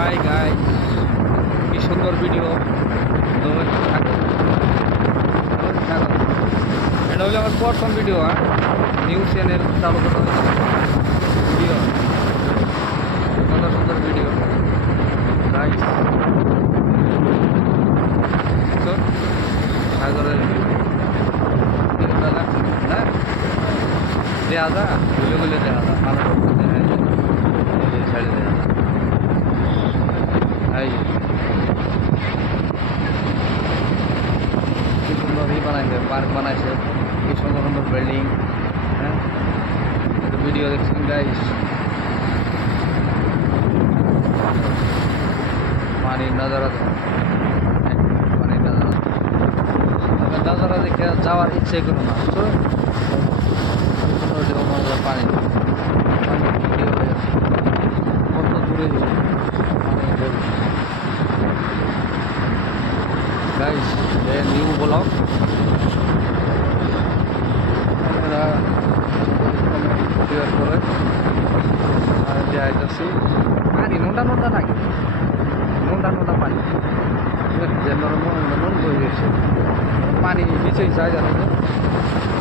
Hi guys, কি সুন্দর video. এটা হলো আমার প্রথম ভিডিও, নিউজ চ্যানেল চালু করা ভিডিও। কত সুন্দর ভিডিও গাইস। সাগরের বিকেলবেলা হ্যাঁ দেওয়া যা গুলে গুলে দেওয়া যা ভালো দেখা যায় সাইডে দেওয়া যা। এই কি সুন্দর বানাইছে, পার্ক বানাইছে, কি সুন্দর সুন্দর বিল্ডিং। হ্যাঁ ভিডিও দেখছেন গাইস। পানির নজারা, পানির নজারা নজারা দেখে যাওয়ার ইচ্ছে কোনো না, বুঝছো? পানি কত দূরে গাইস, নিউ ব্লগ এরা শেয়ার করে যাইতেছি। পানি নোটা নোটা নাকি নোটা নোটা পানি যেন মন হয়ে গেছে। পানি নিচেই যায় যাচ্ছে,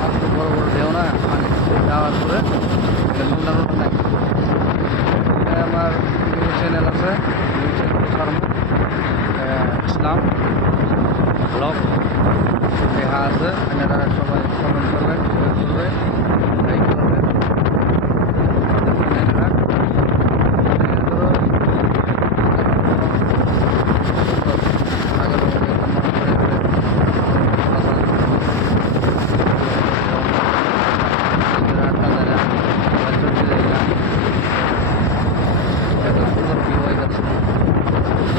আর তো বড় বড় ঢেউ না, পানি যাওয়ার পরে নোটা নোটা নাকি। আমার নিউজ চ্যানেল আছে, নিউজ চ্যানেল ইসলাম ব্লগ দেখা আছে। আপনারা সবাই কমেন্ট করবেন, শেয়ার করবেন, লাইক করবেন।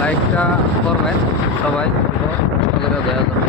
লাইকটা করবেন সবাই, কষ্ট করে দেওয়া যাবে।